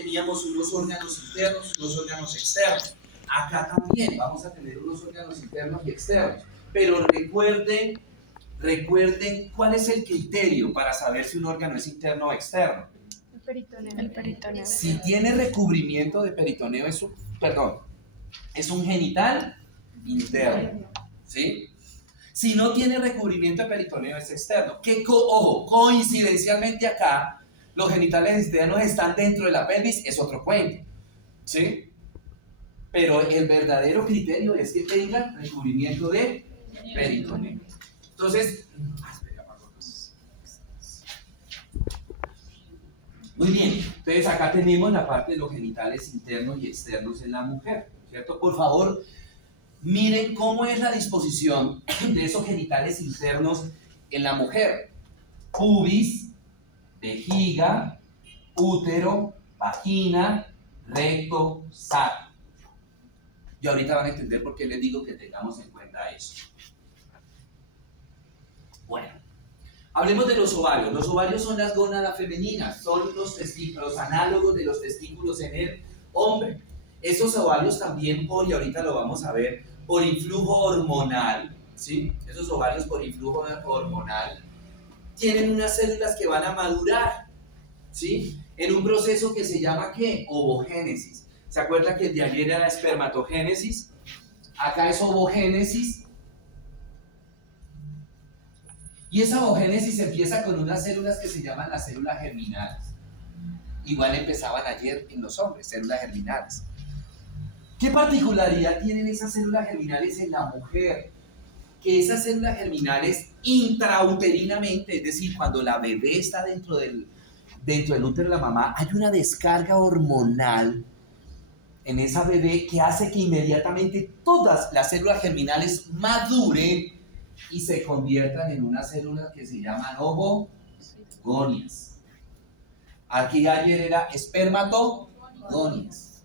teníamos unos órganos internos, unos órganos externos. Acá también vamos a tener unos órganos internos y externos. Pero recuerden cuál es el criterio para saber si un órgano es interno o externo. El peritoneo. El peritoneo. Si tiene recubrimiento de peritoneo, es un genital interno, ¿sí? Si no tiene recubrimiento de peritoneo, es externo. Ojo, coincidencialmente acá, los genitales externos están dentro de la pelvis, es otro cuento, ¿sí? Pero el verdadero criterio es que tenga recubrimiento de peritoneo. Entonces, muy bien, entonces acá tenemos la parte de los genitales internos y externos en la mujer, ¿cierto? Por favor, miren cómo es la disposición de esos genitales internos en la mujer. Pubis, vejiga, útero, vagina, recto, saco. Y ahorita van a entender por qué les digo que tengamos en cuenta eso. Bueno, hablemos de los ovarios. Los ovarios son las gónadas femeninas, son los análogos de los testículos en el hombre. Esos ovarios también y ahorita lo vamos a ver, por influjo hormonal, ¿sí? Esos ovarios por influjo hormonal tienen unas células que van a madurar, ¿sí? En un proceso que se llama, ¿qué? Ovogénesis. ¿Se acuerda que el de ayer era espermatogénesis? Acá es ovogénesis. Y esa ovogénesis empieza con unas células que se llaman las células germinales. Igual empezaban ayer en los hombres, células germinales. ¿Qué particularidad tienen esas células germinales en la mujer? Que esas células germinales intrauterinamente, es decir, cuando la bebé está dentro del útero de la mamá, hay una descarga hormonal en esa bebé que hace que inmediatamente todas las células germinales maduren y se conviertan en unas células que se llaman ovogonias. Aquí ayer era espermatogonias,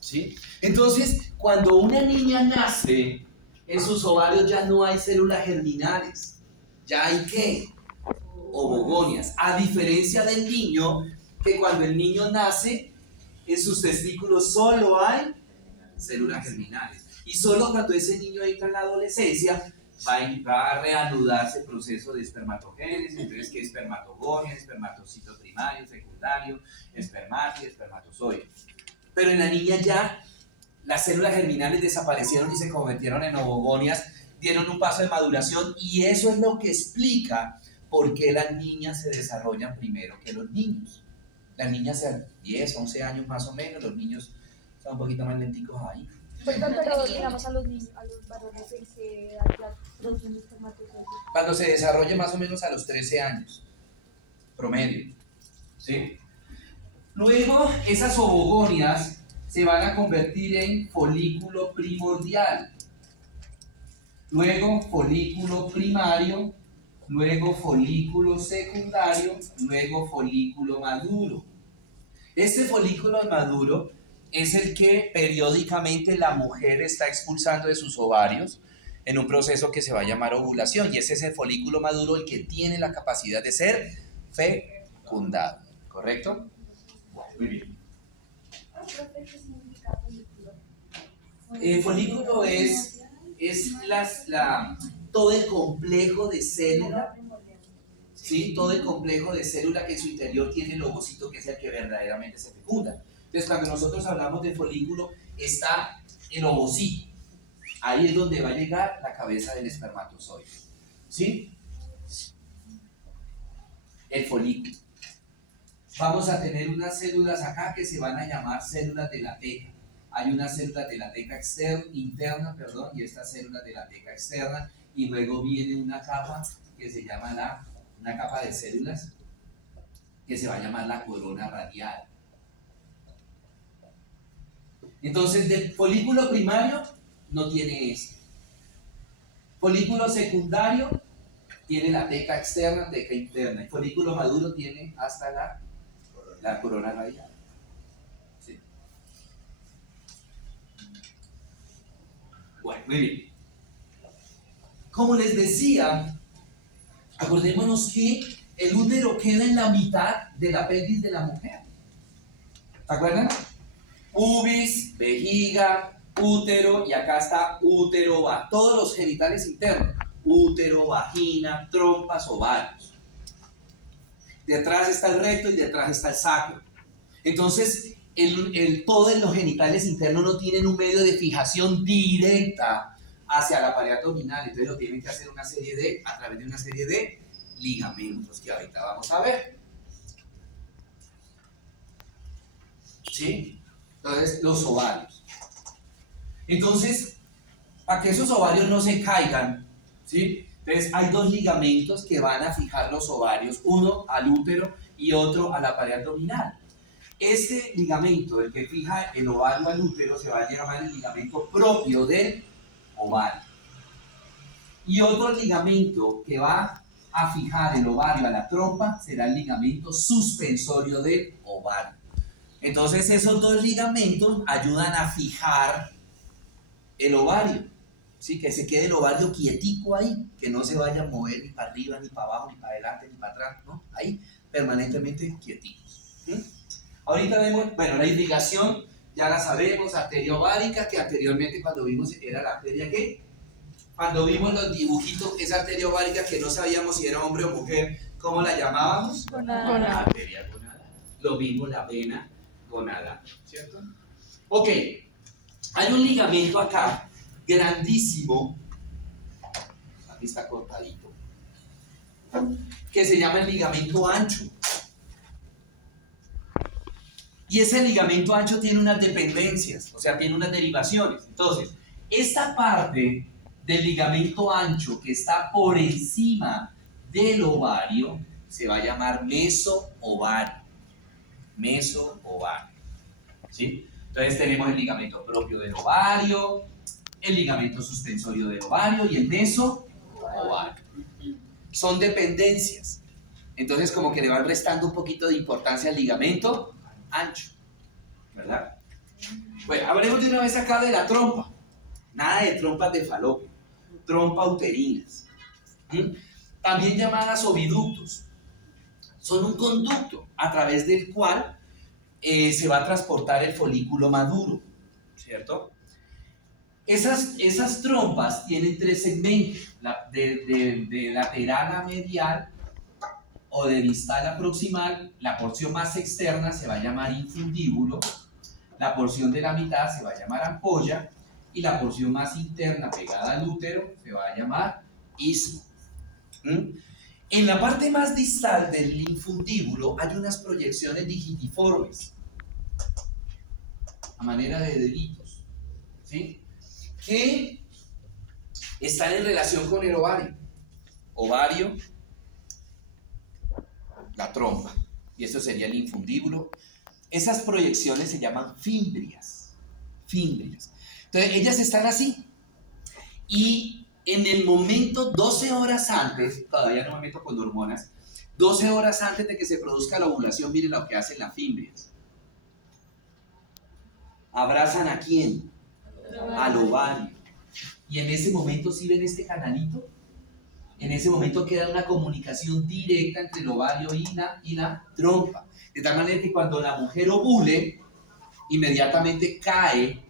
¿sí? Entonces, cuando una niña nace, en sus ovarios ya no hay células germinales, ya hay ¿qué? Ovogonias. A diferencia del niño, que cuando el niño nace, en sus testículos solo hay células germinales. Y solo cuando ese niño entra en la adolescencia, va a reanudarse el proceso de espermatogénesis, entonces que espermatogonia, espermatocito primario, secundario, espermatio, espermatozoide. Pero en la niña ya las células germinales desaparecieron y se convirtieron en ovogonias, dieron un paso de maduración y eso es lo que explica por qué las niñas se desarrollan primero que los niños. Las niñas a 10, 11 años más o menos, los niños son un poquito más lenticos ahí. Pero digamos a los niños, a los varones se producen espermatozoides. Cuando se desarrolle más o menos a los 13 años, promedio, ¿sí? Luego, esas ovogonias se van a convertir en folículo primordial, luego folículo primario, luego folículo secundario, luego folículo maduro. Este folículo maduro es el que periódicamente la mujer está expulsando de sus ovarios en un proceso que se va a llamar ovulación, y ese es el folículo maduro el que tiene la capacidad de ser fecundado, ¿correcto? Muy bien. El folículo es todo el complejo de célula, ¿sí? Todo el complejo de célula que en su interior tiene el ovocito, que es el que verdaderamente se fecunda. Entonces, cuando nosotros hablamos de folículo, está el ovocito. Ahí es donde va a llegar la cabeza del espermatozoide, ¿sí? El folículo. Vamos a tener unas células acá que se van a llamar células de la teca. Hay unas células de la teca interna, y estas células de la teca externa, y luego viene una capa que se llama una capa de células que se va a llamar la corona radial. Entonces, del folículo primario no tiene esto. Folículo secundario tiene la teca externa, teca interna. El folículo maduro tiene hasta la corona radial. ¿Sí? Bueno, muy bien. Como les decía, acordémonos que el útero queda en la mitad de la pelvis de la mujer. ¿Se acuerdan? Pubis, vejiga, útero, y acá está útero, todos los genitales internos. Útero, vagina, trompas, ovarios. Detrás está el recto y detrás está el sacro. Entonces, todos los genitales internos no tienen un medio de fijación directa hacia la pared abdominal, entonces lo tienen que hacer a través de una serie de ligamentos que ahorita vamos a ver. ¿Sí? Entonces, los ovarios. Entonces, para que esos ovarios no se caigan, ¿sí? Entonces, hay dos ligamentos que van a fijar los ovarios, uno al útero y otro a la pared abdominal. Este ligamento, el que fija el ovario al útero, se va a llamar el ligamento propio del ovario. Y otro ligamento que va a fijar el ovario a la trompa será el ligamento suspensorio del ovario. Entonces, esos dos ligamentos ayudan a fijar el ovario, ¿sí? Que se quede el ovario quietico ahí, que no se vaya a mover ni para arriba, ni para abajo, ni para adelante, ni para atrás, ¿no? Ahí, permanentemente quieticos. ¿Sí? Ahorita vemos, bueno, la irrigación ya la sabemos, arteria ovárica, que anteriormente cuando vimos era la arteria ¿qué? Cuando vimos los dibujitos, esa arteria ovárica que no sabíamos si era hombre o mujer, ¿cómo la llamábamos? Gonada. Arteria gonada. Lo mismo la vena gonada, ¿cierto? Ok, hay un ligamento acá, grandísimo, aquí está cortadito, que se llama el ligamento ancho. Y ese ligamento ancho tiene unas dependencias, o sea, tiene unas derivaciones. Entonces, esta parte del ligamento ancho que está por encima del ovario se va a llamar mesoovario. Mesoovario. ¿Sí? Entonces tenemos el ligamento propio del ovario, el ligamento suspensorio del ovario y el mesoovario. Son dependencias. Entonces como que le van restando un poquito de importancia al ligamento ancho, ¿verdad? Bueno, hablemos de una vez acá de la trompa. Nada de trompas de falopio, trompa uterinas. También llamadas oviductos. Son un conducto a través del cual se va a transportar el folículo maduro, ¿cierto? Esas trompas tienen tres segmentos, de lateral a medial o de distal a proximal. La porción más externa se va a llamar infundíbulo, la porción de la mitad se va a llamar ampolla y la porción más interna pegada al útero se va a llamar istmo. En la parte más distal del infundíbulo hay unas proyecciones digitiformes a manera de deditos, ¿sí? Que están en relación con el ovario, la trompa, y esto sería el infundíbulo. Esas proyecciones se llaman fimbrias. Entonces, ellas están así, y en el momento, 12 horas antes, todavía no me meto con hormonas, 12 horas antes de que se produzca la ovulación, miren lo que hacen las fimbrias. ¿Abrazan a quién? Al ovario. Y en ese momento, ¿sí ven este canalito? En ese momento queda una comunicación directa entre el ovario y la trompa. De tal manera que cuando la mujer ovule, inmediatamente cae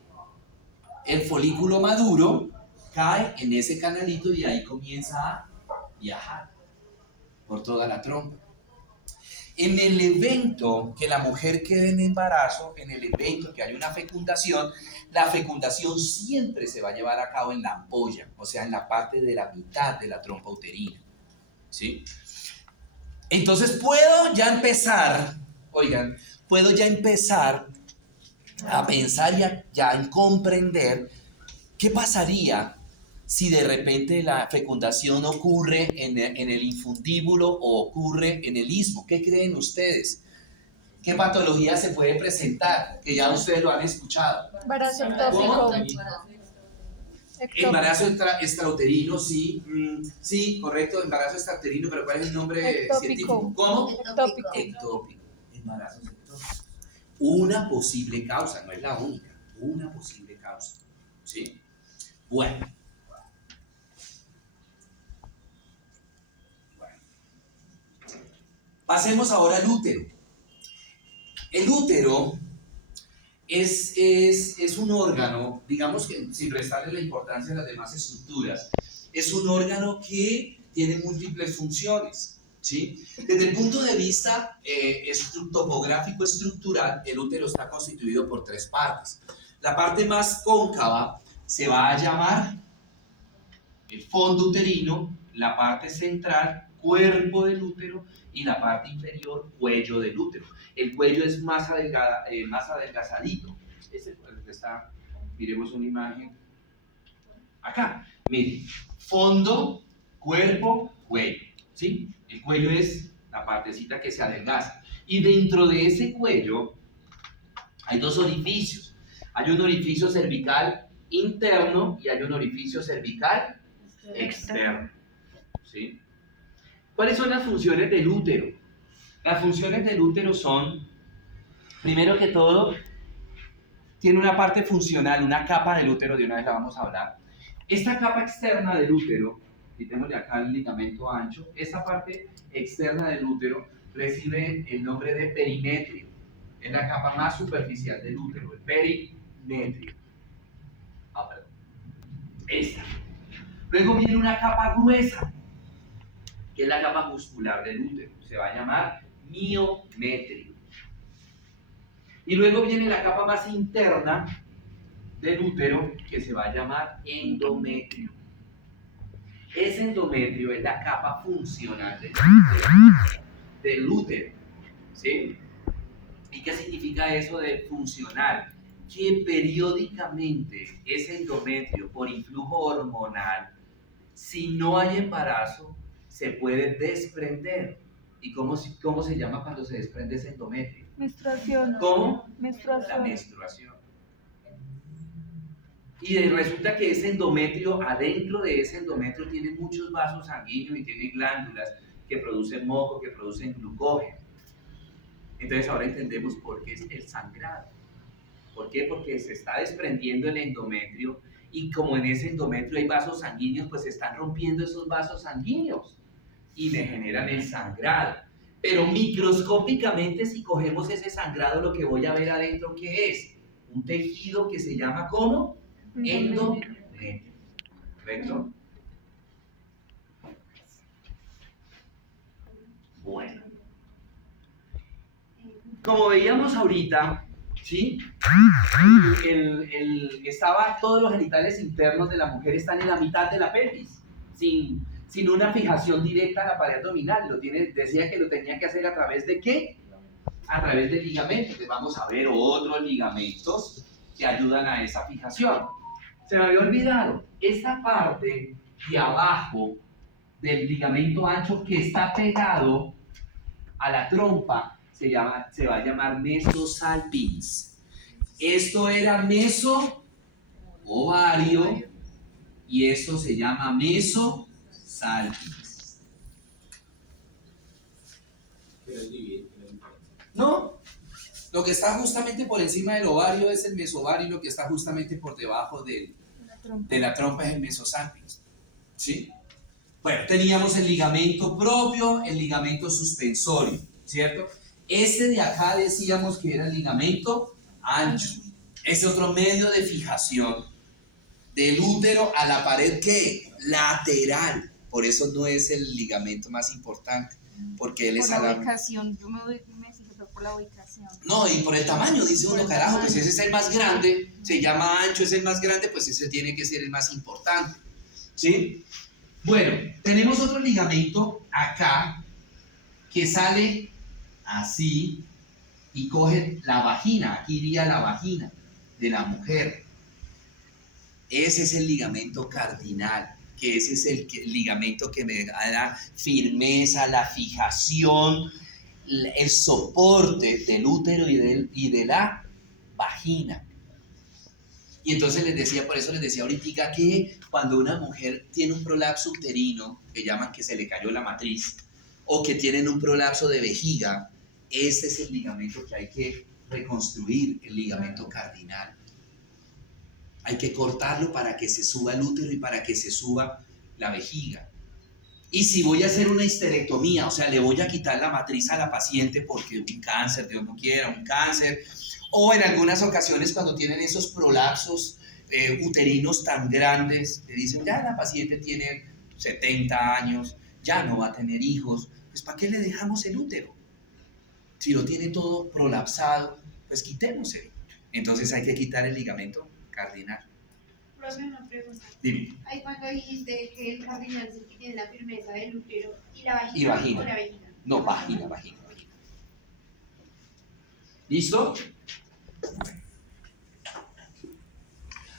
el folículo maduro, cae en ese canalito y ahí comienza a viajar por toda la trompa. En el evento que la mujer quede en embarazo, en el evento que hay una fecundación, la fecundación siempre se va a llevar a cabo en la ampolla, o sea, en la parte de la mitad de la trompa uterina, ¿sí? Entonces puedo ya empezar a pensar ya en comprender qué pasaría si de repente la fecundación ocurre en el infundíbulo o ocurre en el istmo. ¿Qué creen ustedes? ¿Qué patología se puede presentar? Que ya ustedes lo han escuchado. Embarazo ectópico. Embarazo extrauterino, sí. Sí, correcto, embarazo extrauterino, pero ¿cuál es el nombre científico? ¿Cómo? Ectópico. Embarazos ectópicos. Una posible causa, no es la única, una posible causa. ¿Sí? Bueno. Pasemos ahora al útero. El útero es un órgano, digamos que sin restarle la importancia a las demás estructuras, es un órgano que tiene múltiples funciones, ¿sí? Desde el punto de vista topográfico estructural, el útero está constituido por tres partes. La parte más cóncava se va a llamar el fondo uterino, la parte central, cuerpo del útero, y la parte inferior, cuello del útero. El cuello es más adelgazadito. Este está, miremos una imagen. Acá, miren, fondo, cuerpo, cuello, ¿sí? El cuello es la partecita que se adelgaza. Y dentro de ese cuello hay dos orificios. Hay un orificio cervical interno y hay un orificio cervical externo, ¿sí? ¿Cuáles son las funciones del útero? Las funciones del útero son, primero que todo, tiene una parte funcional, una capa del útero, de una vez la vamos a hablar. Esta capa externa del útero, quitémosle acá el ligamento ancho, esta parte externa del útero recibe el nombre de perimetrio. Es la capa más superficial del útero, el perimetrio. Perdón. Esta. Luego viene una capa gruesa, que es la capa muscular del útero. Se va a llamar miometrio. Y luego viene la capa más interna del útero, que se va a llamar endometrio. Ese endometrio es la capa funcional del útero, ¿sí? ¿Y qué significa eso de funcional? Que periódicamente ese endometrio, por influjo hormonal, si no hay embarazo, se puede desprender. ¿Y cómo se llama cuando se desprende ese endometrio? Menstruación. ¿Cómo? Menstruación. La menstruación. Y resulta que ese endometrio, adentro de ese endometrio, tiene muchos vasos sanguíneos y tiene glándulas que producen moco, que producen glucógeno. Entonces ahora entendemos por qué es el sangrado. ¿Por qué? Porque se está desprendiendo el endometrio y como en ese endometrio hay vasos sanguíneos, pues se están rompiendo esos vasos sanguíneos y me generan el sangrado. Pero microscópicamente, si cogemos ese sangrado, lo que voy a ver adentro, ¿qué es? Un tejido que se llama ¿cómo? Endometrio. ¿Correcto? Bueno. Como veíamos ahorita, ¿sí? Todos los genitales internos de la mujer están en la mitad de la pelvis, sin una fijación directa a la pared abdominal. Decía que lo tenía que hacer a través de ¿qué? A través de ligamentos. Entonces vamos a ver otros ligamentos que ayudan a esa fijación. Se me había olvidado, esta parte de abajo del ligamento ancho que está pegado a la trompa se va a llamar mesosalpinx. Esto era meso ovario y esto se llama mesosalpinx. ¿No? Lo que está justamente por encima del ovario es el mesovario y lo que está justamente por debajo de la trompa es el mesosalpinx. ¿Sí? Bueno, teníamos el ligamento propio, el ligamento suspensorio, ¿cierto? Este de acá decíamos que era el ligamento ancho. Este otro medio de fijación del útero a la pared, ¿qué? Lateral. Por eso no es el ligamento más importante, porque él es a la ubicación. Yo me fijé por la ubicación. No, y por el tamaño, dice uno, carajo, pues ese es el más grande, se llama ancho, es el más grande, pues ese tiene que ser el más importante, ¿sí? Bueno, tenemos otro ligamento acá que sale así y coge la vagina, aquí iría la vagina de la mujer. Ese es el ligamento cardinal, que ese es el ligamento que me da la firmeza, la fijación, el soporte del útero y de la vagina. Y entonces por eso les decía ahorita que cuando una mujer tiene un prolapso uterino, que llaman que se le cayó la matriz, o que tienen un prolapso de vejiga, ese es el ligamento que hay que reconstruir, el ligamento cardinal. Hay que cortarlo para que se suba el útero y para que se suba la vejiga. Y si voy a hacer una histerectomía, o sea, le voy a quitar la matriz a la paciente porque un cáncer, Dios no quiera, un cáncer, O en algunas ocasiones cuando tienen esos prolapsos uterinos tan grandes, le dicen, ya la paciente tiene 70 años, ya no va a tener hijos, pues ¿para qué le dejamos el útero? Si lo tiene todo prolapsado, pues quitémoselo. Entonces hay que quitar el ligamento cardinal. Profe, una pregunta. Dime. Ahí cuando dijiste que el cardinal se tiene la firmeza del útero y la vagina. Y vagina. ¿O la vagina? No, vagina. ¿Listo?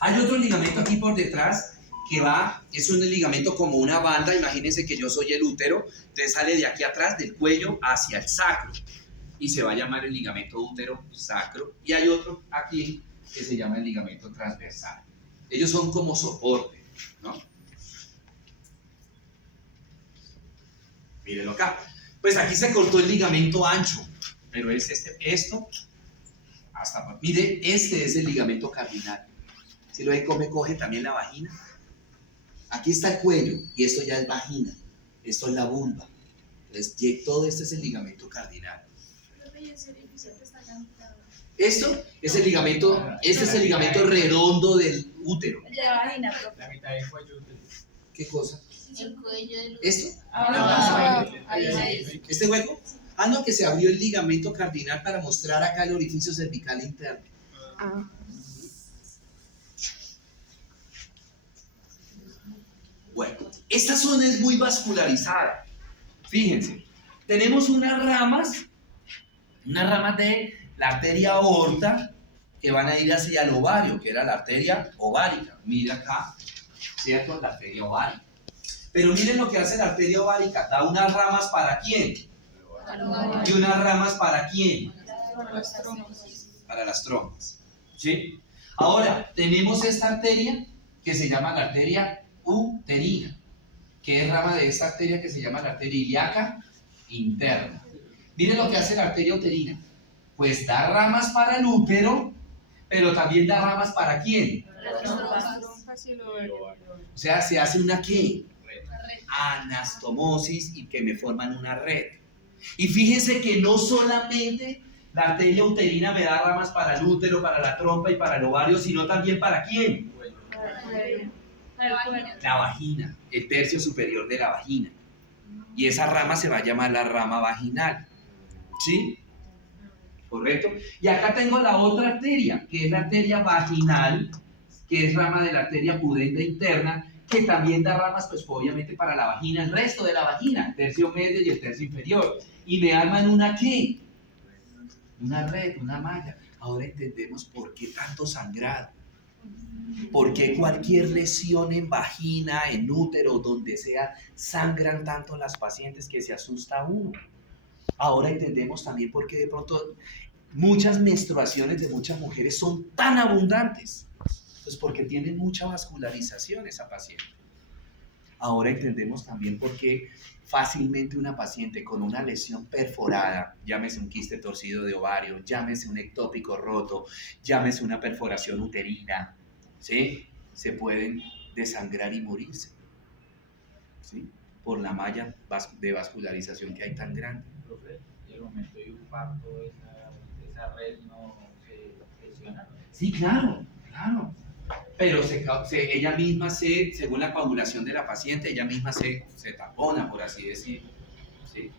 Hay otro ligamento aquí por detrás que va, es un ligamento como una banda. Imagínense que yo soy el útero, entonces sale de aquí atrás del cuello hacia el sacro y se va a llamar el ligamento útero sacro. Y hay otro aquí que se llama el ligamento transversal. Ellos son como soporte, ¿no? Mírenlo acá. Pues aquí se cortó el ligamento ancho, pero es esto, mire, este es el ligamento cardinal. Si lo ve cómo coge también la vagina. Aquí está el cuello y esto ya es vagina, esto es la vulva. Entonces, todo esto es el ligamento cardinal. Esto es el ligamento, este es el ligamento redondo del útero. De la vagina, profe. La mitad del cuello útero. ¿Qué cosa? El cuello del útero. ¿Esto? Ahí. ¿Este hueco? Ah, no, que se abrió el ligamento cardinal para mostrar acá el orificio cervical interno. Bueno, esta zona es muy vascularizada. Fíjense, tenemos unas ramas de la arteria aorta que van a ir hacia el ovario, que era la arteria ovárica. Mira acá, ¿cierto? La arteria ovárica. Pero miren lo que hace la arteria ovárica. Da unas ramas para quién. Y unas ramas para quién. Para las trompas. ¿Sí? Ahora, tenemos esta arteria que se llama la arteria uterina, que es rama de esta arteria que se llama la arteria ilíaca interna. Miren lo que hace la arteria uterina. Pues da ramas para el útero, pero también da ramas para quién. O sea, se hace una ¿qué? Anastomosis y que me forman una red. Y fíjense que no solamente la arteria uterina me da ramas para el útero, para la trompa y para el ovario, sino también para quién. La vagina, el tercio superior de la vagina. Y esa rama se va a llamar la rama vaginal. ¿Sí? ¿Correcto? Y acá tengo la otra arteria, que es la arteria vaginal, que es rama de la arteria pudenda interna, que también da ramas, pues obviamente para la vagina, el resto de la vagina, el tercio medio y el tercio inferior. Y me arman una ¿qué? Una red, una malla. Ahora entendemos por qué tanto sangrado. ¿Por qué cualquier lesión en vagina, en útero, donde sea, sangran tanto las pacientes que se asusta uno? Ahora entendemos también por qué de pronto muchas menstruaciones de muchas mujeres son tan abundantes. Pues porque tienen mucha vascularización esa paciente. Ahora entendemos también por qué fácilmente una paciente con una lesión perforada, llámese un quiste torcido de ovario, llámese un ectópico roto, llámese una perforación uterina, ¿sí? Se pueden desangrar y morirse, ¿sí? Por la malla de vascularización que hay tan grande. Profe, y el momento de un parto, esa red no se lesiona. Sí, claro. Pero ella misma según la coagulación de la paciente, ella misma se tapona, por así decirlo. ¿Sí?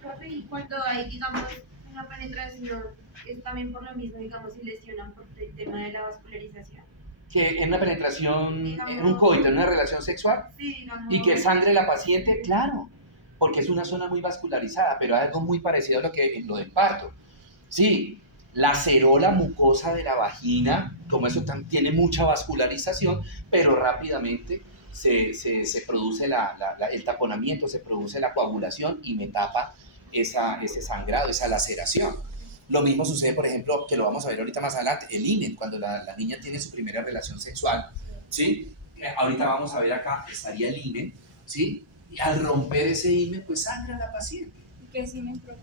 Profe, y cuando hay, digamos, una penetración, es también por lo mismo, digamos, si lesionan por el tema de la vascularización. Que en una penetración, en un coito, en una relación sexual, Sí, digamos. y que sangre la paciente, claro, porque es una zona muy vascularizada, pero hay algo muy parecido a lo del parto. Sí, laceró la mucosa de la vagina, como eso tiene mucha vascularización, pero rápidamente se produce el taponamiento, se produce la coagulación y me tapa ese sangrado, esa laceración. Lo mismo sucede, por ejemplo, que lo vamos a ver ahorita más adelante, el himen, cuando la niña tiene su primera relación sexual, ¿sí? Ahorita vamos a ver acá, estaría el himen, ¿sí? Y al romper ese himen, pues sangra la paciente. ¿Qué es himen, profe?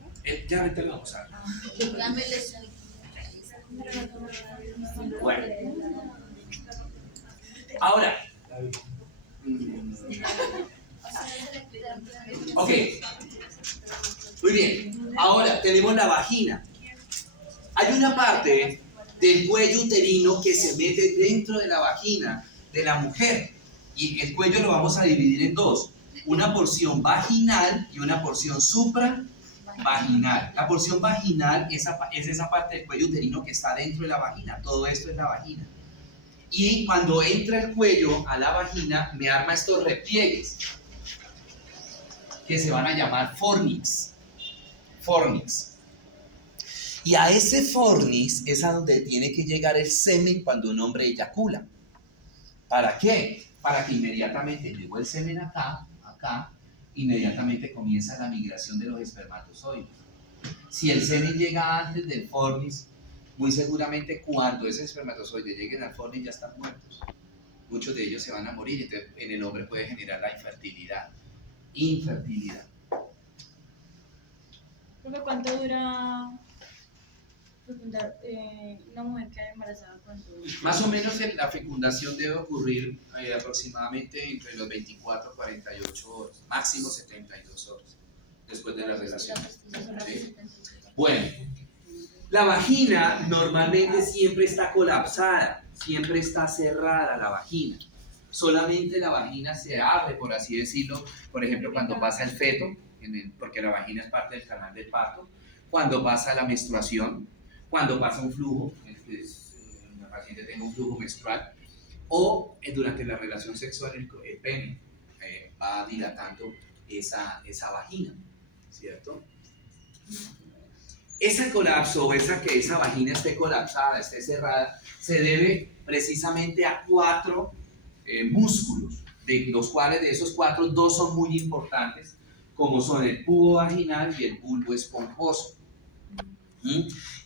Ya ahorita lo vamos a ver. Bueno. Ahora. Ok. Muy bien. Ahora tenemos la vagina. Hay una parte del cuello uterino que se mete dentro de la vagina de la mujer. Y el cuello lo vamos a dividir en dos, una porción vaginal y una porción supravaginal. La porción vaginal es esa parte del cuello uterino que está dentro de la vagina, todo esto es la vagina. Y cuando entra el cuello a la vagina, me arma estos repliegues que se van a llamar fornix. Y a ese fornix es a donde tiene que llegar el semen cuando un hombre eyacula. ¿Para qué? Para que inmediatamente llegó el semen acá, inmediatamente comienza la migración de los espermatozoides. Si el semen llega antes del fornix, muy seguramente cuando esos espermatozoides lleguen al fornix ya están muertos. Muchos de ellos se van a morir, entonces en el hombre puede generar la infertilidad. Porque ¿cuánto dura fecundar una mujer que es embarazada? Más o menos la fecundación debe ocurrir aproximadamente entre los 24 y 48 horas, máximo 72 horas después de la relación. ¿Sí? Bueno, la vagina normalmente siempre está colapsada, siempre está cerrada la vagina. Solamente la vagina se abre, por así decirlo, por ejemplo, cuando pasa el feto, porque la vagina es parte del canal del parto, cuando pasa la menstruación, cuando pasa un flujo, una paciente tenga un flujo menstrual, o durante la relación sexual el pene va dilatando esa vagina, ¿cierto? Ese colapso o que esa vagina esté colapsada, esté cerrada, se debe precisamente a 4 músculos, de los cuales de esos 4, 2 son muy importantes, como son el pubo vaginal y el bulbo esponjoso.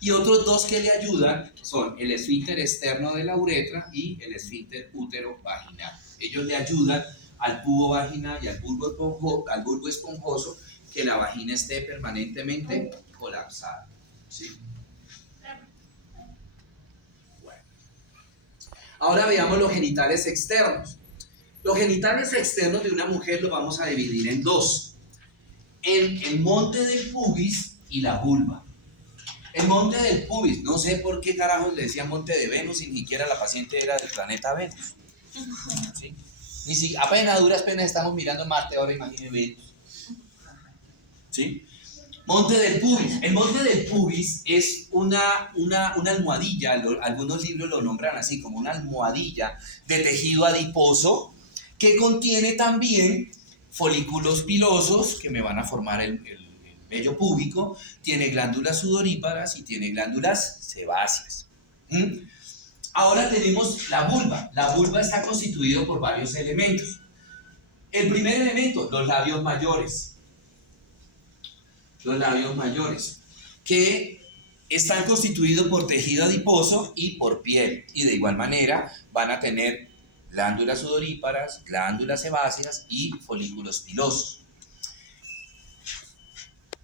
Y otros 2 que le ayudan son el esfínter externo de la uretra y el esfínter útero-vaginal. Ellos le ayudan al pubo vaginal y al bulbo esponjoso que la vagina esté permanentemente colapsada. ¿Sí? Bueno. Ahora veamos los genitales externos. Los genitales externos de una mujer los vamos a dividir en 2. En el monte del pubis y la vulva. El monte del pubis, no sé por qué carajos le decían monte de Venus, y ni siquiera la paciente era del planeta Venus. ¿Sí? Ni si, apenas a duras penas estamos mirando Marte, ahora imagine Venus. ¿Sí? Monte del pubis. El monte del pubis es una almohadilla, algunos libros lo nombran así, como una almohadilla de tejido adiposo que contiene también folículos pilosos que me van a formar el vello púbico, tiene glándulas sudoríparas y tiene glándulas sebáceas. Ahora tenemos la vulva. La vulva está constituida por varios elementos. El primer elemento, los labios mayores. Los labios mayores, que están constituidos por tejido adiposo y por piel. Y de igual manera van a tener glándulas sudoríparas, glándulas sebáceas y folículos pilosos.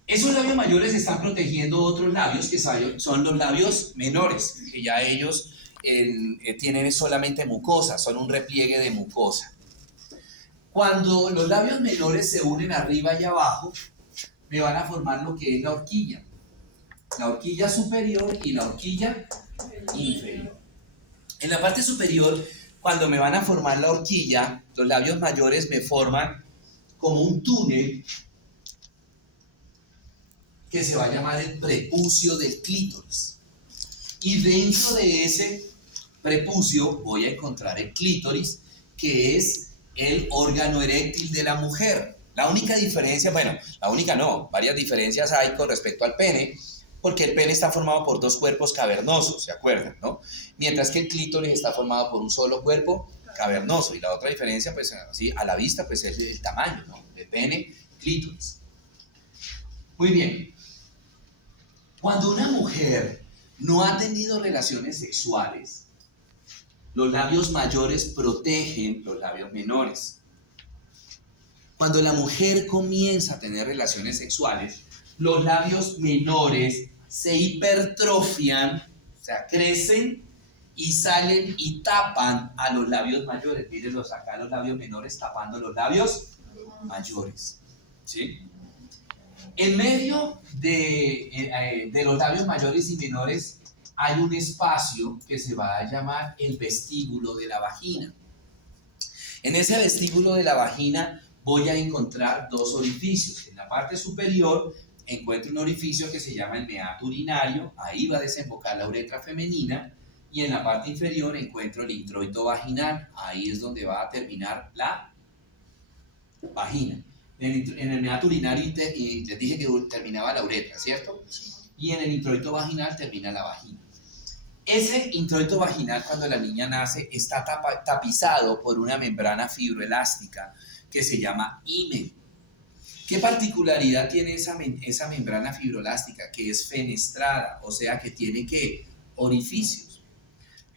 Esos labios mayores están protegiendo otros labios que son los labios menores, que ya ellos tienen solamente mucosa, son un repliegue de mucosa. Cuando los labios menores se unen arriba y abajo, me van a formar lo que es la horquilla superior y la horquilla inferior. En la parte superior, cuando me van a formar la horquilla, los labios mayores me forman como un túnel que se va a llamar el prepucio del clítoris. Y dentro de ese prepucio voy a encontrar el clítoris, que es el órgano eréctil de la mujer. La única diferencia, bueno, la única no, varias diferencias hay con respecto al pene, porque el pene está formado por 2 cuerpos cavernosos, ¿se acuerdan, no? Mientras que el clítoris está formado por un solo cuerpo cavernoso. Y la otra diferencia, pues así a la vista, pues es el tamaño, ¿no? De pene, clítoris. Muy bien. Cuando una mujer no ha tenido relaciones sexuales, los labios mayores protegen los labios menores. Cuando la mujer comienza a tener relaciones sexuales, los labios menores se hipertrofian, o sea, crecen y salen y tapan a los labios mayores. Mírenlos acá, los labios menores tapando los labios mayores. ¿Sí? En medio de los labios mayores y menores hay un espacio que se va a llamar el vestíbulo de la vagina. En ese vestíbulo de la vagina voy a encontrar dos orificios. En la parte superior encuentro un orificio que se llama el meato urinario, ahí va a desembocar la uretra femenina, y en la parte inferior encuentro el introito vaginal, ahí es donde va a terminar la vagina. En el meato urinario y les dije que terminaba la uretra, ¿cierto? Y en el introito vaginal termina la vagina. Ese introito vaginal, cuando la niña nace, está tapizado por una membrana fibroelástica que se llama himen. ¿Qué particularidad tiene esa membrana fibroelástica? Que es fenestrada, o sea que tiene ¿qué? Orificios.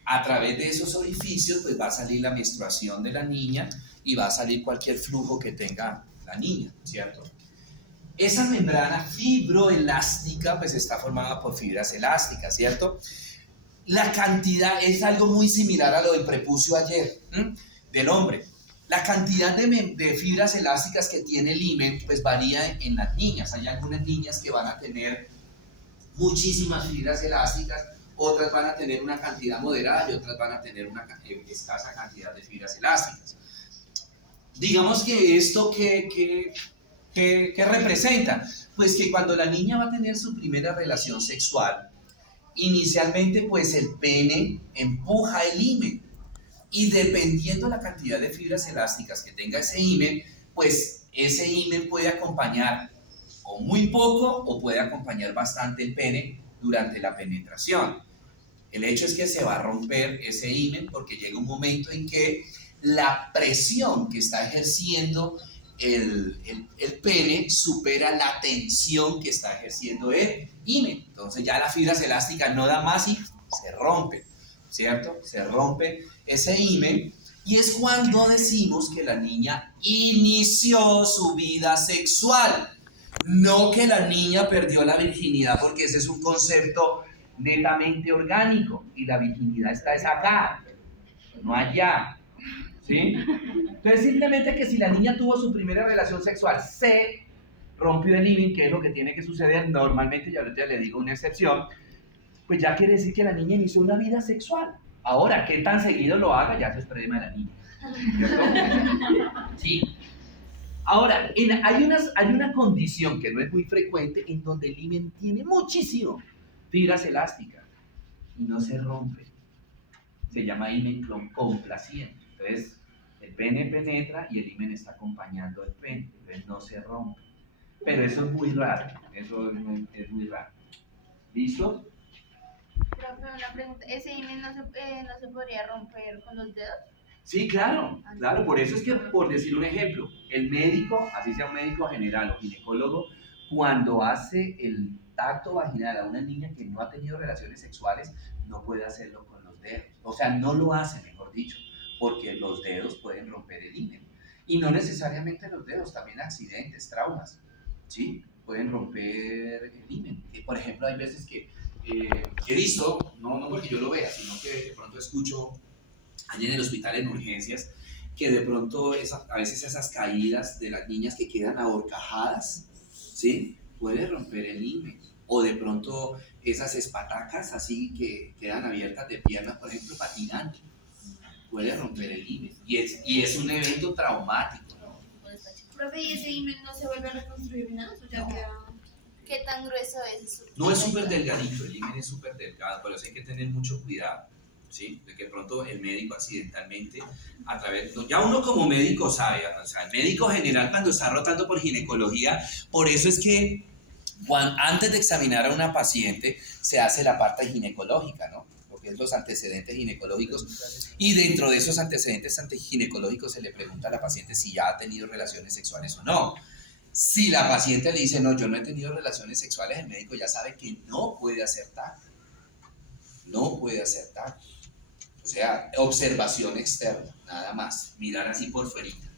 A través de esos orificios pues va a salir la menstruación de la niña y va a salir cualquier flujo que tenga la niña, ¿cierto? Esa membrana fibroelástica pues está formada por fibras elásticas, ¿cierto? La cantidad es algo muy similar a lo del prepucio ayer, del hombre. La cantidad de fibras elásticas que tiene el himen pues varía en las niñas. Hay algunas niñas que van a tener muchísimas fibras elásticas, otras van a tener una cantidad moderada y otras van a tener una escasa cantidad de fibras elásticas. Digamos que esto ¿qué representa? Pues que cuando la niña va a tener su primera relación sexual, inicialmente pues el pene empuja el himen y dependiendo la cantidad de fibras elásticas que tenga ese himen, pues ese himen puede acompañar o muy poco o puede acompañar bastante el pene durante la penetración. El hecho es que se va a romper ese himen porque llega un momento en que la presión que está ejerciendo el pene supera la tensión que está ejerciendo el himen. Entonces ya las fibras elásticas no dan más y se rompe, ¿cierto? Se rompe ese himen y es cuando decimos que la niña inició su vida sexual. No que la niña perdió la virginidad, porque ese es un concepto netamente orgánico y la virginidad está acá, no allá. ¿Sí? Entonces simplemente que si la niña tuvo su primera relación sexual, se rompió el himen, que es lo que tiene que suceder normalmente, ya ahorita le digo una excepción, pues ya quiere decir que la niña inició una vida sexual. Ahora, ¿qué tan seguido lo haga? Ya eso es problema de la niña, ¿cierto? Sí. Ahora, hay una condición que no es muy frecuente en donde el himen tiene muchísimo fibras elásticas y no se rompe. Se llama himen complaciente. Entonces, el pene penetra y el himen está acompañando al pene, entonces no se rompe. Pero eso es muy raro, eso es muy raro. ¿Listo? Profe, una pregunta, ¿ese himen no se podría romper con los dedos? Sí, claro, claro. Por eso es que, por decir un ejemplo, el médico, así sea un médico general o ginecólogo, cuando hace el tacto vaginal a una niña que no ha tenido relaciones sexuales, no puede hacerlo con los dedos. O sea, no lo hace, mejor dicho, porque los dedos pueden romper el himen. Y no necesariamente los dedos, también accidentes, traumas, ¿sí? Pueden romper el himen. Por ejemplo, hay veces que he visto, no porque yo lo vea, sino que de pronto escucho allí en el hospital en urgencias, que de pronto a veces esas caídas de las niñas que quedan ahorcajadas, ¿sí? Puede romper el himen. O de pronto esas espatacas así que quedan abiertas de piernas, por ejemplo, patinando, puede romper el himen. Y es un evento traumático, ¿no? Profe, ¿y ese himen no se vuelve a reconstruir nada? ¿O ya queda? ¿Qué tan grueso es? No es súper delgadito, el himen es súper delgado, por eso hay que tener mucho cuidado, ¿sí? De que pronto el médico accidentalmente, ya uno como médico sabe, o sea, el médico general cuando está rotando por ginecología, por eso es que antes de examinar a una paciente se hace la parte ginecológica, ¿no? Lo que es los antecedentes ginecológicos, y dentro de esos antecedentes ginecológicos se le pregunta a la paciente si ya ha tenido relaciones sexuales o no. Si la paciente le dice, no, yo no he tenido relaciones sexuales, el médico ya sabe que no puede acertar. No puede acertar. O sea, observación externa, nada más. Mirar así por fuerita.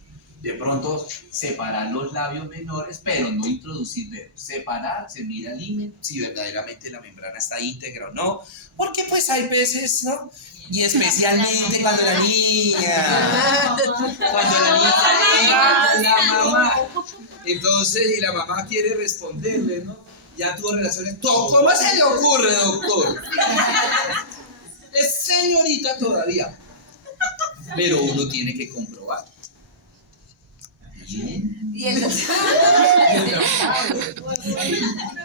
De pronto, separar los labios menores, pero no introducir dedos. Separar, se mira el himen, si verdaderamente la membrana está íntegra o no. Porque pues hay veces, ¿no? Y especialmente cuando la niña llega con la mamá. Entonces, y la mamá quiere responderle, ¿no? ya tuvo relaciones. ¿Cómo se le ocurre, doctor? Es señorita todavía. Pero uno tiene que comprobar. Bien. Y el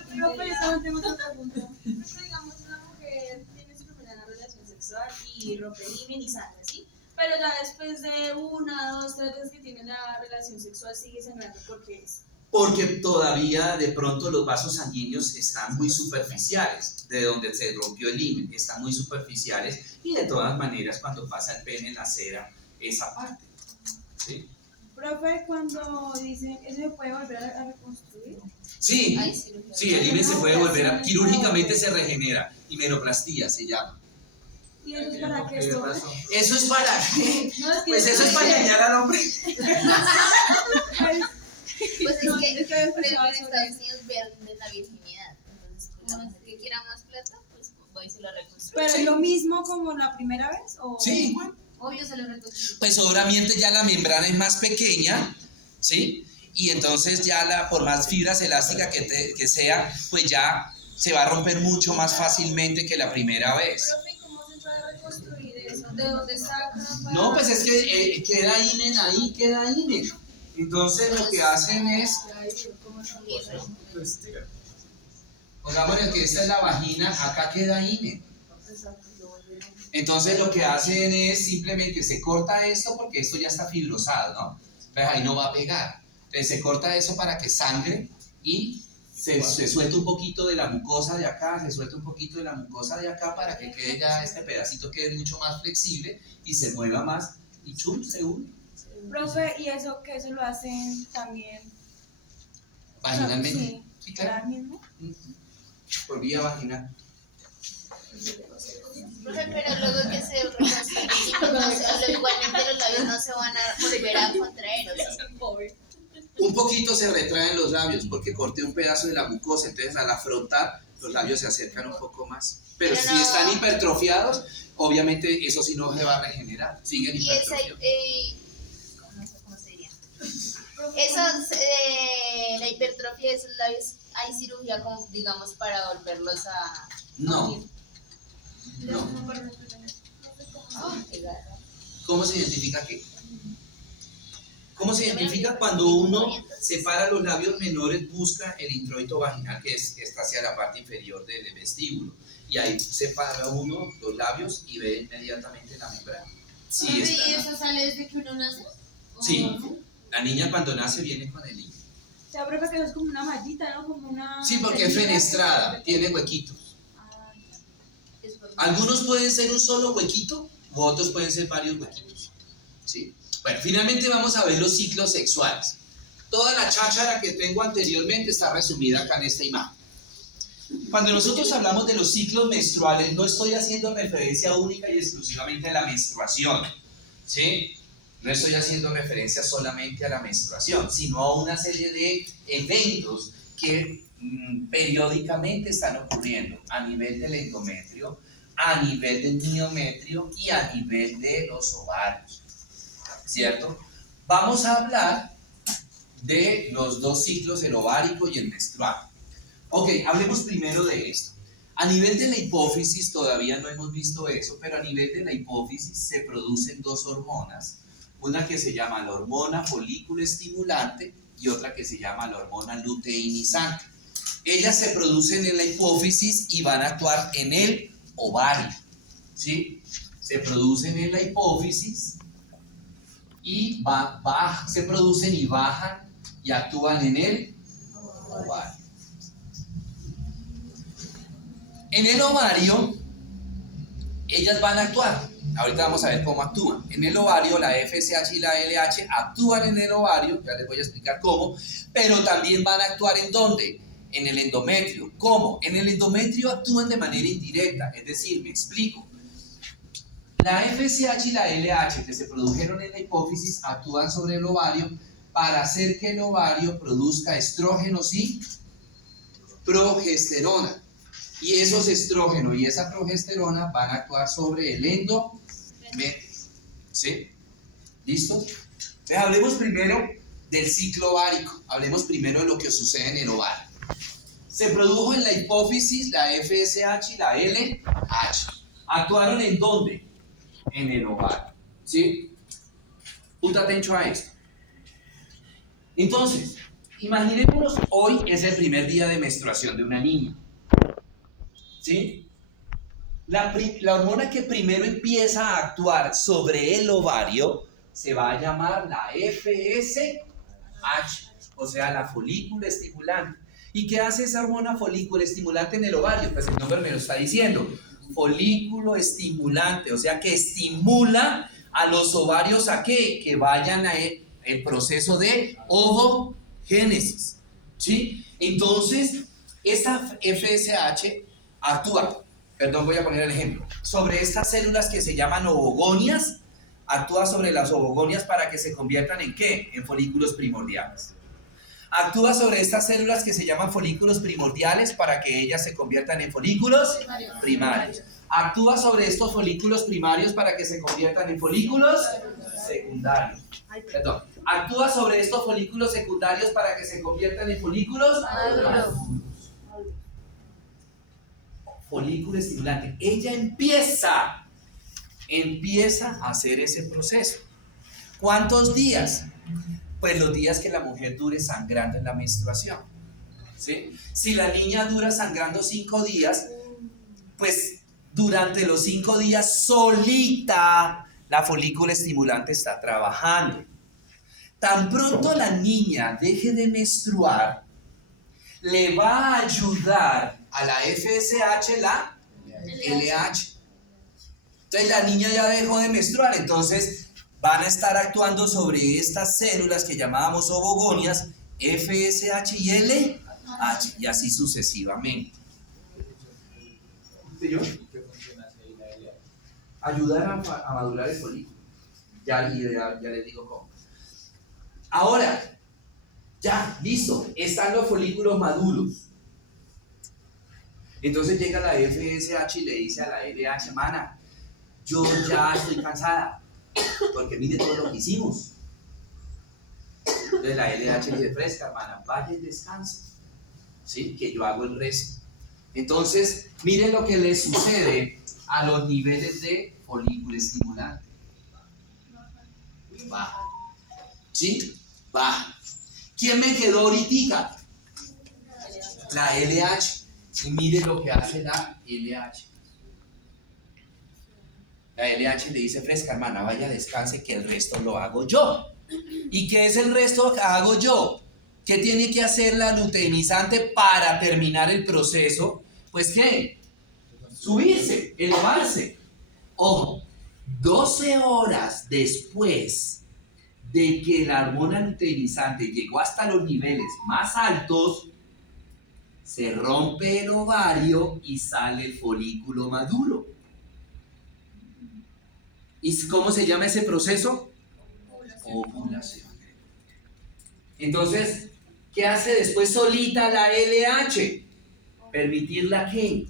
Pero precisamente tengo otra pregunta. Pero digamos, una mujer tiene su primera relación sexual y rompe himen y sangre, ¿sí? Pero ya después de 1, 2, 3 veces que tiene la relación sexual sigue sangrando. ¿Por qué es? Porque todavía de pronto los vasos sanguíneos están muy superficiales, de donde se rompió el himen, están muy superficiales y de todas maneras cuando pasa el pene lacera esa parte. ¿Sí? Profe, cuando dicen, ¿eso se puede volver a reconstruir? Sí, Hay cirugía. sí, el himen se puede volver a, quirúrgicamente se regenera, himenoplastia se llama. ¿Y eso es para qué esto? ¿Eso es para qué? No, es que Pues eso es para engañar al hombre. Pues es que Es que por ejemplo, en sobre Estados Unidos venden la virginidad. Entonces, pues la mujer que quiera más plata, pues va y se la reconstruye. ¿Pero es lo mismo como la primera vez? ¿O? Sí, igual. Obvio se lo reconstruye. Pues obviamente ya la membrana es más pequeña, ¿sí? Y entonces ya por más fibras elásticas que sea, pues ya se va a romper mucho más fácilmente que la primera vez. Profe, ¿cómo se puede reconstruir eso? ¿De dónde sacan? No, pues es que queda himen ahí, queda himen. Entonces lo que hacen es, pongámosle que esta es la vagina, acá queda himen. Entonces lo que hacen es simplemente se corta esto porque esto ya está fibrosado, ¿no? Pues ahí no va a pegar. Entonces se corta eso para que sangre y se suelta un poquito de la mucosa de acá, se suelta un poquito de la mucosa de acá para que quede ya este pedacito quede mucho más flexible y se mueva más y chum, se une. Profe, ¿y eso que eso lo hacen también? Vaginalmente. Sí, Sí, claro. ¿verdad mismo? Por vía vaginal. Profe, pero luego que se reconstruye, igualmente los labios no se van a volver a contraer, ¿o sí? Un poquito se retraen los labios porque corté un pedazo de la mucosa, entonces al afrontar los labios se acercan un poco más. Pero Pero si no. están hipertrofiados, obviamente eso sí no se va a regenerar, siguen Y esa, hipertrofiados. ¿cómo se diría? La hipertrofia de esos labios, hay cirugía como, digamos, para volverlos a... No, no. ¿Cómo se identifica qué? ¿Cómo se identifica cuando uno separa los labios menores, busca el introito vaginal, que está hacia la parte inferior del vestíbulo? Y ahí separa uno los labios y ve inmediatamente la membrana. Sí, ¿Y está. eso sale desde que uno nace? Sí, la niña cuando nace viene con el niño. O sea, profe, que eso es como una mallita, ¿no? Como una... Sí, porque es fenestrada, tiene huequitos. Ah, Algunos pueden ser un solo huequito, u otros pueden ser varios huequitos. ¿Sí? Bueno, finalmente vamos a ver los ciclos sexuales. Toda la cháchara que tengo anteriormente está resumida acá en esta imagen. Cuando nosotros hablamos de los ciclos menstruales, no estoy haciendo referencia única y exclusivamente a la menstruación, ¿sí? No estoy haciendo referencia solamente a la menstruación, sino a una serie de eventos que periódicamente están ocurriendo a nivel del endometrio, a nivel del miometrio y a nivel de los ovarios, ¿cierto? Vamos a hablar de los dos ciclos, el ovárico y el menstrual. Ok, hablemos primero de esto. A nivel de la hipófisis todavía no hemos visto eso, pero a nivel de la hipófisis se producen dos hormonas, una que se llama la hormona folículo estimulante y otra que se llama la hormona luteinizante. Ellas se producen en la hipófisis y van a actuar en el ovario, ¿sí? Se producen en la hipófisis y se producen y bajan y actúan en el ovario. En el ovario, ellas van a actuar. Ahorita vamos a ver cómo actúan. En el ovario, la FSH y la LH actúan en el ovario, ya les voy a explicar cómo, pero también van a actuar ¿en dónde? En el endometrio. ¿Cómo? En el endometrio actúan de manera indirecta, es decir, me explico. La FSH y la LH que se produjeron en la hipófisis actúan sobre el ovario para hacer que el ovario produzca estrógenos y progesterona. Y esos estrógenos y esa progesterona van a actuar sobre el endometrio. ¿Sí? ¿Listos? Entonces hablemos primero del ciclo ovárico. Hablemos primero de lo que sucede en el ovario. Se produjo en la hipófisis la FSH y la LH. ¿Actuaron en dónde? En el ovario. ¿Sí? Ponte atención a esto. Entonces, imaginémonos, hoy es el primer día de menstruación de una niña. ¿Sí? La hormona que primero empieza a actuar sobre el ovario se va a llamar la FSH, o sea, la folícula estimulante. ¿Y qué hace esa hormona folículo estimulante en el ovario? Pues el nombre me lo está diciendo. Folículo estimulante, o sea que estimula a los ovarios ¿a qué? Que vayan a el proceso de ovogénesis. ¿Sí? Entonces, esta FSH actúa, voy a poner el ejemplo, sobre estas células que se llaman ovogonias, actúa sobre las ovogonias para que se conviertan en ¿qué? En folículos primordiales. Actúa sobre estas células que se llaman folículos primordiales para que ellas se conviertan en folículos primarios. Actúa sobre estos folículos primarios para que se conviertan en folículos secundarios. Actúa sobre estos folículos secundarios para que se conviertan en folículos maduros. Folículo estimulante. Ella empieza a hacer ese proceso. ¿Cuántos días? Pues los días que la mujer dure sangrando en la menstruación. ¿Sí? Si la niña dura sangrando 5 días, pues durante los 5 días solita la folícula estimulante está trabajando. Tan pronto la niña deje de menstruar, le va a ayudar a la FSH la LH. Entonces la niña ya dejó de menstruar, entonces van a estar actuando sobre estas células que llamábamos ovogonias, FSH y LH, y así sucesivamente. ¿Señor? ¿Qué funciona así la LH? Ayudar a madurar el folículo. Ya les digo cómo. Ahora, ya, listo, están los folículos maduros. Entonces llega la FSH y le dice a la LH, mana, yo ya estoy cansada, porque mire todo lo que hicimos. Entonces la LH dice, fresca, hermana, vaya y descanse, ¿sí? Que yo hago el resto. Entonces, miren lo que le sucede a los niveles de folículo estimulante. Baja. ¿Sí? Baja. ¿Quién me quedó ahorita? La LH. Y miren lo que hace la LH. La LH le dice, fresca, hermana, vaya, descanse, que el resto lo hago yo. ¿Y qué es el resto que hago yo? ¿Qué tiene que hacer la luteinizante para terminar el proceso? Pues, ¿qué? Subirse, elevarse. Ojo, 12 horas después de que la hormona luteinizante llegó hasta los niveles más altos, se rompe el ovario y sale el folículo maduro. ¿Y cómo se llama ese proceso? Ovulación. Entonces, ¿qué hace después solita la LH? Permitirla ¿qué?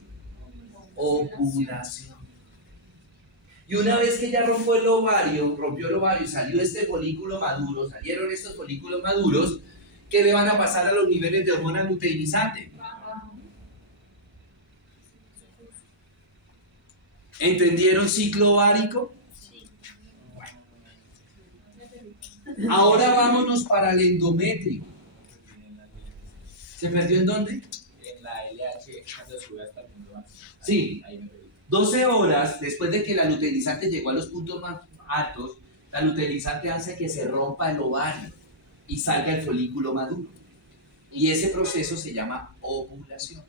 Ovulación. Y una vez que ya rompió el ovario y salió este folículo maduro, salieron estos folículos maduros, ¿qué le van a pasar a los niveles de hormona luteinizante? ¿Entendieron ciclo ovárico? Ahora vámonos para el endometrio. ¿Se perdió en dónde? En la LH cuando sube hasta el punto máximo. Sí. Ahí me perdí. 12 horas después de que la luteinizante llegó a los puntos más altos, la luteinizante hace que se rompa el ovario y salga el folículo maduro. Y ese proceso se llama ovulación.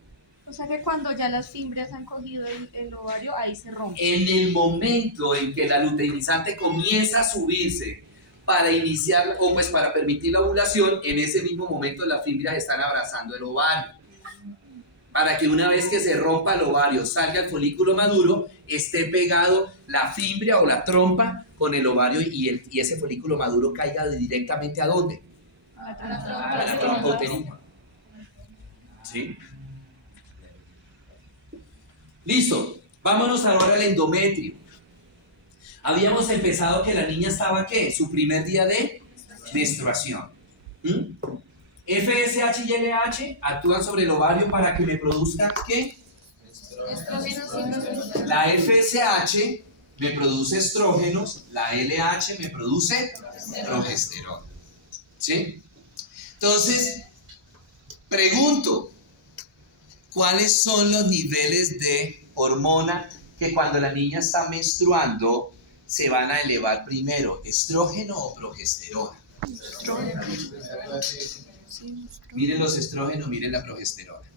O sea que cuando ya las fimbrias han cogido el ovario, ahí se rompe. En el momento en que la luteinizante comienza a subirse para iniciar o pues para permitir la ovulación, en ese mismo momento las fimbrias están abrazando el ovario. Para que una vez que se rompa el ovario, salga el folículo maduro, esté pegado la fimbria o la trompa con el ovario y ese folículo maduro caiga directamente ¿a dónde? A la trompa uterina. ¿Sí? Listo. Vámonos ahora al endometrio. Habíamos empezado que la niña estaba ¿qué? Su primer día de menstruación. FSH y LH actúan sobre el ovario para que me produzca ¿qué? Estrógenos y progesterona. La FSH me produce estrógenos, la LH me produce progesterona. ¿Sí? Entonces, pregunto, ¿cuáles son los niveles de hormona que cuando la niña está menstruando se van a elevar primero? ¿Estrógeno o progesterona? Miren los estrógenos, miren la progesterona.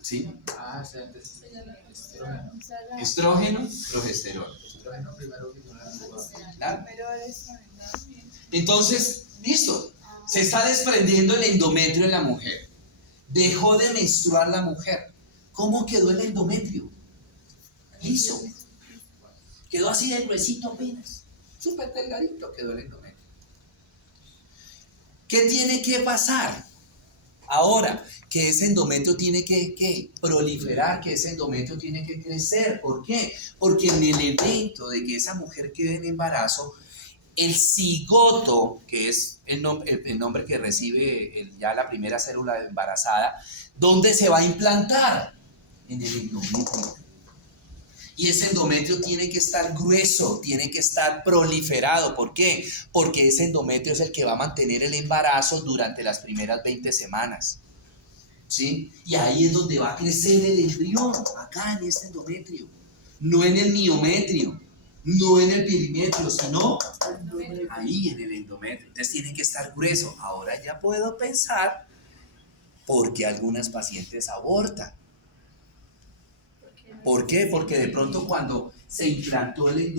¿Sí? Ah, o sea, antes estrógeno. Estrógeno, progesterona. Estrógeno primero que no la ¿Claro? Entonces, listo. Se está desprendiendo el endometrio en la mujer. Dejó de menstruar la mujer. ¿Cómo quedó el endometrio? Liso. Quedó así de gruesito apenas. Súper delgadito quedó el endometrio. ¿Qué tiene que pasar? Ahora, que ese endometrio tiene que proliferar, que ese endometrio tiene que crecer. ¿Por qué? Porque en el evento de que esa mujer quede en embarazo, el cigoto, que es el nombre que recibe ya la primera célula embarazada, ¿dónde se va a implantar? En el endometrio. Y ese endometrio tiene que estar grueso, tiene que estar proliferado. ¿Por qué? Porque ese endometrio es el que va a mantener el embarazo durante las primeras 20 semanas. ¿Sí? Y ahí es donde va a crecer el embrión, acá en este endometrio. No en el miometrio, no en el perimetrio, sino ahí en el endometrio. Entonces tiene que estar grueso. Ahora ya puedo pensar por qué algunas pacientes abortan. ¿Por qué? Porque de pronto cuando se implantó el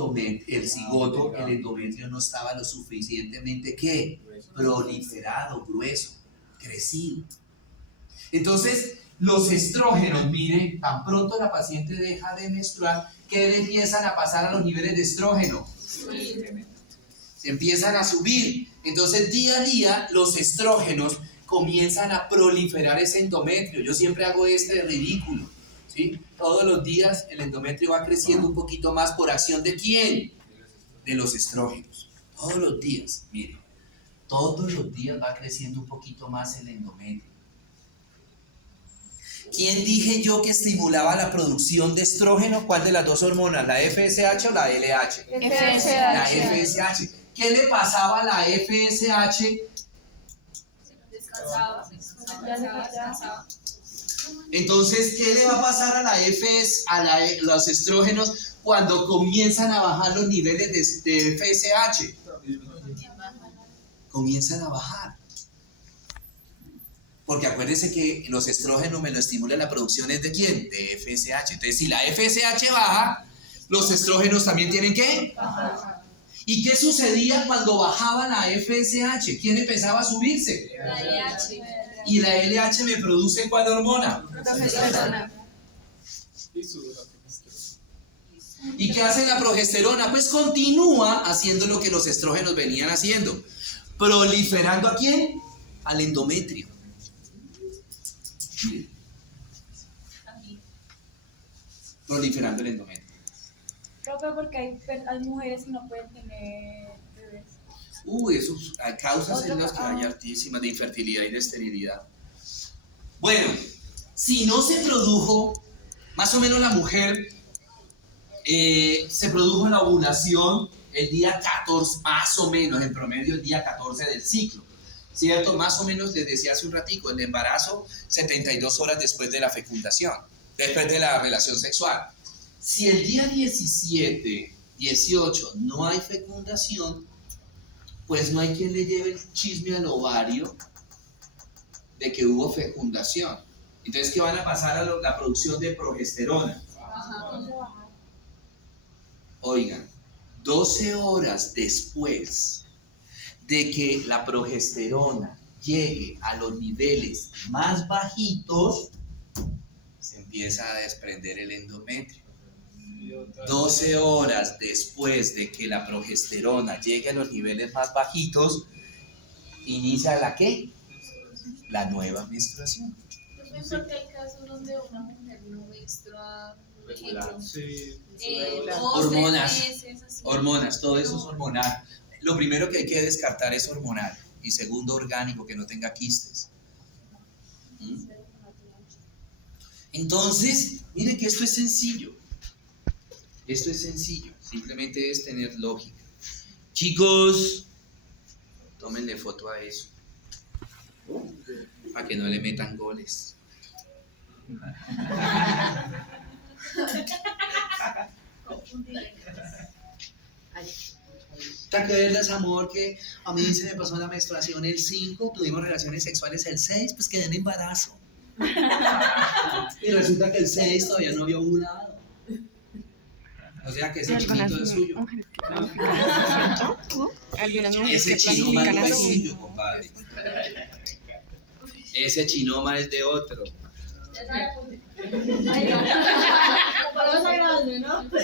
cigoto, el endometrio no estaba lo suficientemente ¿qué? Proliferado, grueso, crecido. Entonces, los estrógenos, miren, tan pronto la paciente deja de menstruar, ¿qué le empiezan a pasar a los niveles de estrógeno? Se empiezan a subir. Entonces, día a día, los estrógenos comienzan a proliferar ese endometrio. Yo siempre hago este ridículo. ¿Sí? Todos los días el endometrio va creciendo un poquito más por acción ¿de quién? De los estrógenos. Todos los días, miren, todos los días va creciendo un poquito más el endometrio. ¿Quién dije yo que estimulaba la producción de estrógeno? ¿Cuál de las dos hormonas? ¿La FSH o la LH? La FSH. ¿Qué le pasaba a la FSH? Descansaba. Entonces, ¿qué le va a pasar a la los estrógenos cuando comienzan a bajar los niveles de FSH? Comienzan a bajar. Porque acuérdense que los estrógenos me lo estimulan la producción ¿es de quién? De FSH. Entonces, si la FSH baja, los estrógenos también tienen que bajar. ¿Y qué sucedía cuando bajaba la FSH? ¿Quién empezaba a subirse? La LH. ¿Y la LH me produce cuál hormona? Progesterona. ¿Y qué hace la progesterona? Pues continúa haciendo lo que los estrógenos venían haciendo. ¿Proliferando a quién? Al endometrio. Proliferando el endometrio. Profe, porque hay mujeres que no pueden tener bebés. Eso hay causas en las que hay altísimas de infertilidad y de esterilidad. Bueno, si no se produjo, más o menos la mujer se produjo la ovulación el día 14, más o menos, en promedio el día 14 del ciclo, ¿cierto? Más o menos les decía hace un ratico, el embarazo 72 horas después de la fecundación, después de la relación sexual. Si el día 17, 18 no hay fecundación, pues no hay quien le lleve el chisme al ovario de que hubo fecundación. Entonces, ¿qué van a pasar a la producción de progesterona? Oigan, 12 horas después de que la progesterona llegue a los niveles más bajitos, se empieza a desprender el endometrio. 12 horas después de que la progesterona llegue a los niveles más bajitos, inicia ¿la qué? La nueva menstruación. Porque hay casos donde una mujer no menstrua, por ejemplo, Hormonas. 2 meses, así. Hormonas, todo eso es hormonal. Lo primero que hay que descartar es hormonal. y segundo orgánico que no tenga quistes. ¿Mm? Entonces, mire que esto es sencillo. Esto es sencillo, simplemente es tener lógica. Chicos, tómenle foto a eso, para que no le metan goles. ¿Te acuerdas, amor, que a mí se me pasó la menstruación el 5, tuvimos relaciones sexuales el 6, pues quedé en embarazo? Y resulta que el 6 todavía no había ovulado. O sea que ese chinito es suyo. Ese chinoma no es suyo, compadre. Ese chinoma es de otro.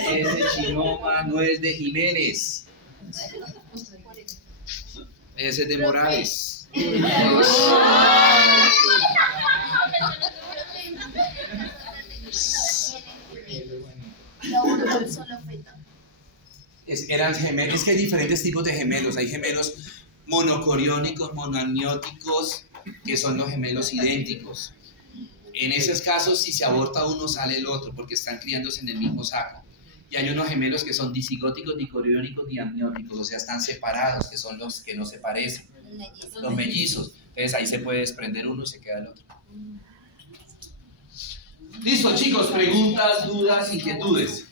Ese chinoma no es de Jiménez. Ese es de Morales. Solo feta. Eran gemelos, es que hay diferentes tipos de gemelos. Hay gemelos monocoriónicos, monoamnióticos, que son los gemelos idénticos. En esos casos, si se aborta uno, sale el otro, porque están criándose en el mismo saco. Y hay unos gemelos que son disigóticos, dicoriónicos, diamnióticos, o sea, están separados, que son los que no se parecen, los mellizos. Entonces ahí se puede desprender uno y se queda el otro. Listo, chicos, preguntas, dudas, inquietudes.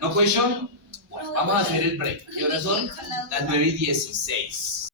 ¿No question? Vamos a hacer el break. ¿Qué horas son? Las 9:16.